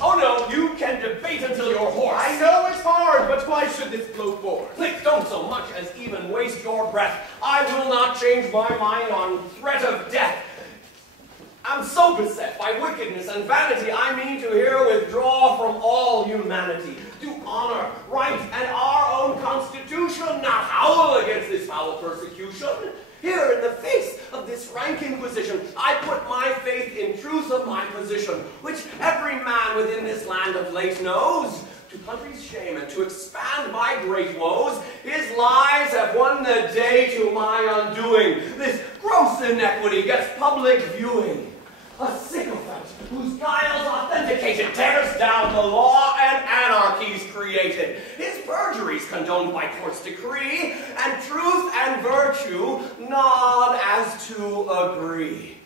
Oh no, you can debate until you're hoarse. I know it's hard, but why should this blow forward? Please don't so much as even waste your breath. I will not change my mind on threat of death. I'm so beset by wickedness and vanity, I mean to here withdraw from all humanity. To honor, right, and our own constitution, not howl against this foul persecution. Here in the face of this rank inquisition, I put my faith in truth of my position, which every man within this land of late knows. To country's shame and to expand my great woes, his lies have won the day to my undoing. This gross inequity gets public viewing. A sycophant whose guiles authenticated tears down the law and anarchies created. His perjuries condoned by court's decree, and truth and virtue nod as to agree.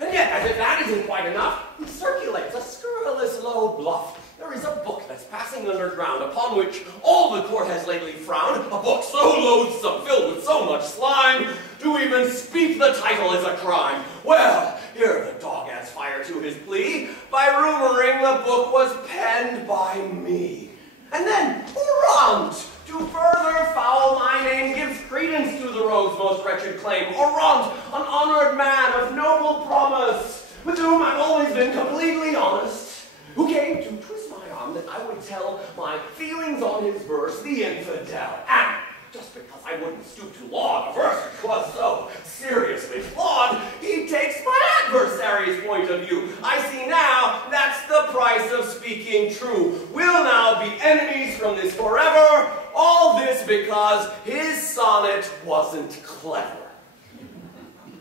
And yet, as if that isn't quite enough, he circulates a scurrilous low bluff. There is a book that's passing underground, upon which all the court has lately frowned, a book so loathsome, filled with so much slime, to even speak the title is a crime. Well, here the dog adds fire to his plea, by rumoring the book was penned by me. And then, Orant, to further foul my name, gives credence to the rogue's most wretched claim. Orant, an honored man of noble promise, with whom I've always been completely honest, who came to twist my arm that I would tell my feelings on his verse, the infidel. And just because I wouldn't stoop to laud a verse which was so seriously flawed, he takes my adversary's point of view. I see now that's the price of speaking true. We'll now be enemies from this forever, all this because his sonnet wasn't clever.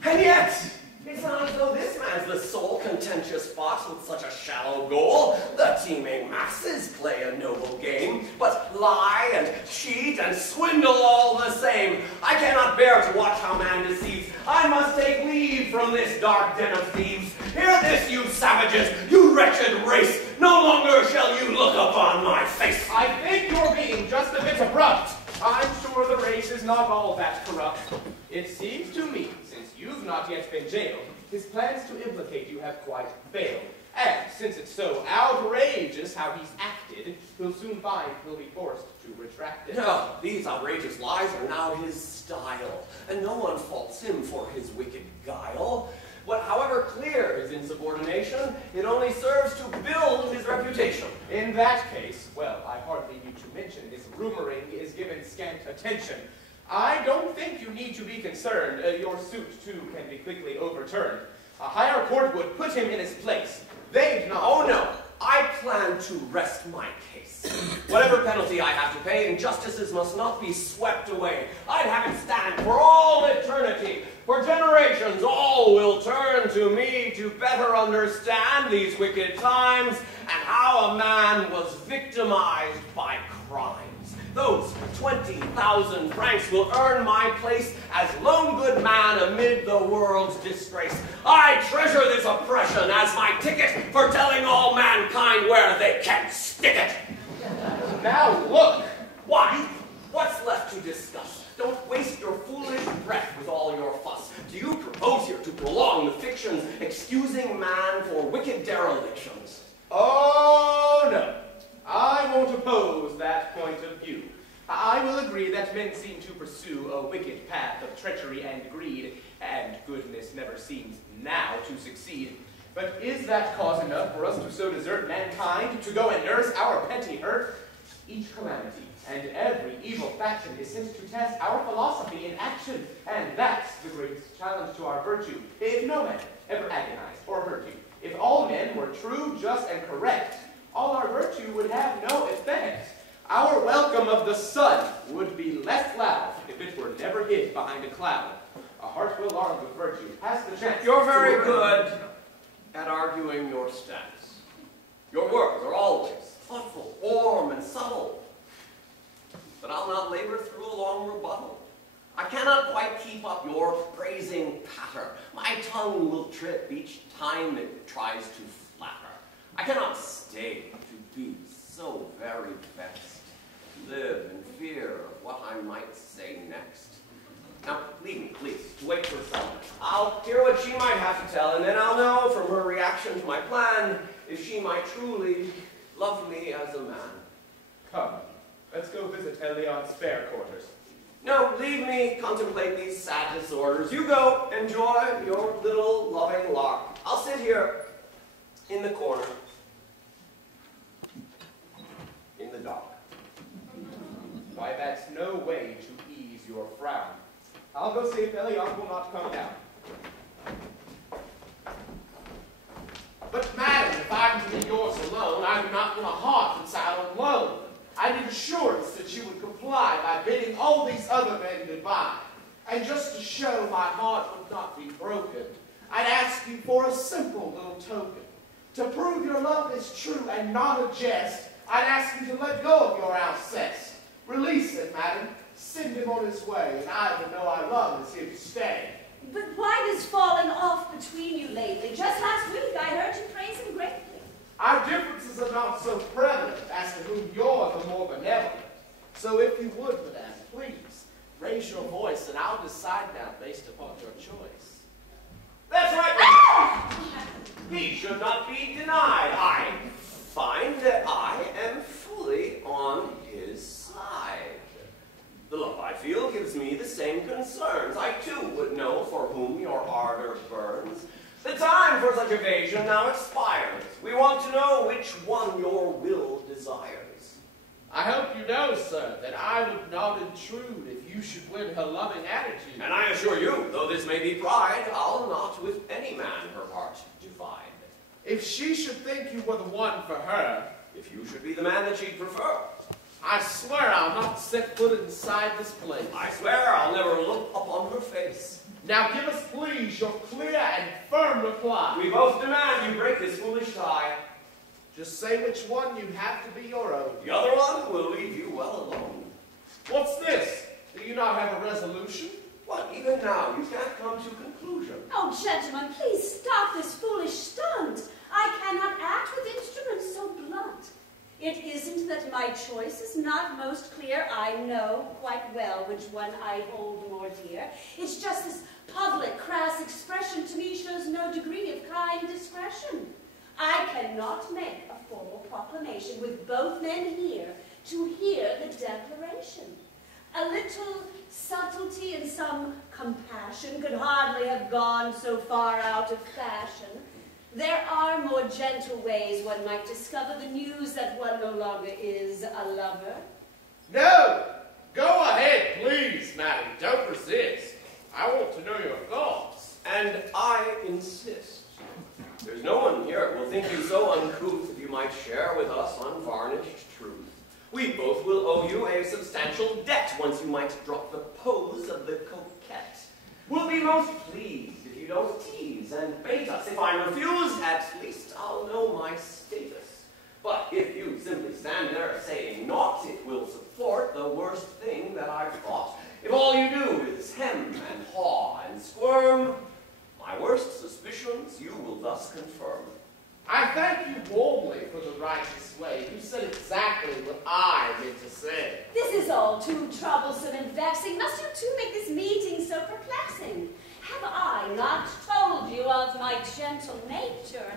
And yet, it's not as though this man's the sole contentious fox with such a shallow goal. The teeming masses play a noble game, but lie and cheat and swindle all the same. I cannot bear to watch how man deceives. I must take leave from this dark den of thieves. Hear this, you savages, you wretched race. No longer shall you look upon my face. I think you're being just a bit abrupt. I'm sure the race is not all that corrupt. It seems to me, since you've not yet been jailed, his plans to implicate you have quite failed. And since it's so outrageous how he's acted, he'll soon find he'll be forced to retract it. No, these outrageous lies are now his style, and no one faults him for his wicked guile. But however clear his insubordination, it only serves to build his reputation. In that case, well, I hardly need to mention his rumoring is given scant attention. I don't think you need to be concerned. Your suit, too, can be quickly overturned. A higher court would put him in his place. They'd not. Oh, no. I plan to rest my case. Whatever penalty I have to pay, injustices must not be swept away. I'd have it stand for all eternity. For generations, all will turn to me to better understand these wicked times and how a man was victimized by crimes. Those 20,000 francs will earn my place as lone good man amid the world's disgrace. I treasure this oppression as my ticket for telling all mankind where they can stick it. Now look! Why? What's left to discuss? Don't waste your foolish breath with all your fuss. Do you propose here to prolong the fictions, excusing man for wicked derelictions? Oh, no. I won't oppose that point of view. I will agree that men seem to pursue a wicked path of treachery and greed, and goodness never seems now to succeed. But is that cause enough for us to so desert mankind, to go and nurse our petty hurt? Each calamity and every evil faction is sent to test our philosophy in action, and that's the greatest challenge to our virtue. If no man ever agonized or hurt you, if all men were true, just, and correct, all our virtue would have no effect. Our welcome of the sun would be less loud if it were never hid behind a cloud. A heart well armed with virtue has the chance. You're very good at arguing your stance. Your words are always thoughtful, warm, and subtle. But I'll not labor through a long rebuttal. I cannot quite keep up your praising patter. My tongue will trip each time it tries to flatter. I cannot stay to be so very vexed, live in fear of what I might say next. Now, leave me, please. Wait for someone. I'll hear what she might have to tell, and then I'll know from her reaction to my plan if she might truly love me as a man. Come, let's go visit Elion's spare quarters. No, leave me contemplate these sad disorders. You go, enjoy your little loving lark. I'll sit here in the corner, in the dark. Why, that's no way to ease your frown. I'll go see if Elion will not come down. But, madam, if I'm to be yours alone, I do not want a heart that's out on loan. I need assurance that you would comply by bidding all these other men goodbye. And just to show my heart would not be broken, I'd ask you for a simple little token. To prove your love is true and not a jest, I'd ask you to let go of your Alceste. Release him, madam. Send him on his way, and I will know our love is here to stay. But why this falling off between you lately? Just last week I heard you praise him greatly. Our differences are not so prevalent as to whom you're the more benevolent. So if you would, madam, please, raise your voice, and I'll decide now based upon your choice. That's right. He should not be denied. I find that I am fully on his side. The love I feel gives me the same concerns. I too would know for whom your ardor burns. The time for such evasion now expires. We want to know which one your will desires. I hope you know, sir, that I would not intrude if you should win her loving attitude. And I assure you, though this may be pride, I'll not with any man her heart divide. If she should think you were the one for her, if you should be the man that she'd prefer, I swear I'll not set foot inside this place. I swear I'll never look upon her face. Now give us, please, your clear and firm reply. We both demand you break this foolish tie. Just say which one you have to be your own. The other one will leave you well alone. What's this? Do you not have a resolution? What, even now, you can't come to conclusion. Oh, gentlemen, please stop this foolish stunt. I cannot act with instruments so blunt. It isn't that my choice is not most clear. I know quite well which one I hold more dear. It's just this public, crass expression to me shows no degree of kind discretion. I cannot make a formal proclamation with both men here to hear the declaration. A little subtlety and some compassion could hardly have gone so far out of fashion. There are more gentle ways one might discover the news that one no longer is a lover. No! Go ahead, please, madam. Don't resist. I want to know your thoughts. And I insist. There's no one here will think you so uncouth if you might share with us unvarnished truth. We both will owe you a substantial debt once you might drop the pose of the coquette. We'll be most pleased if you don't tease and bait us. If I refuse, at least I'll know my status. But if you simply stand there saying naught, it will support the worst thing that I've thought. If all you do is hem and haw and squirm, my worst suspicions you will thus confirm. I thank you warmly for the righteous way. You said exactly what I meant to say. This is all too troublesome and vexing. Must you two make this meeting so perplexing? Have I not told you of my gentle nature?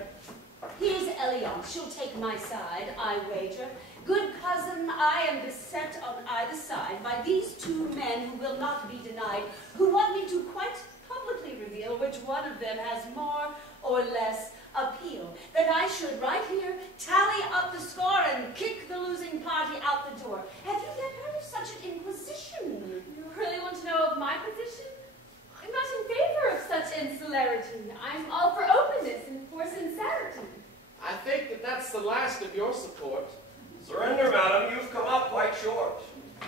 Here's Elion. She'll take my side, I wager. Good cousin, I am beset on either side by these two men who will not be denied, who want me to quite publicly reveal which one of them has more or less appeal. That I should, right here, tally up the score and kick the losing party out the door. Have you yet heard of such an inquisition? You really want to know of my position? I'm not in favor of such insularity. I'm all for openness and for sincerity. I think that that's the last of your support. Surrender, madam, you've come up quite short.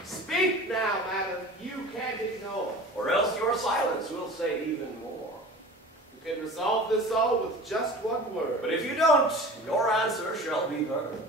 Speak now, madam, you can't ignore. Or else your silence will say even more. You can resolve this all with just one word. But if you don't, your answer shall be heard.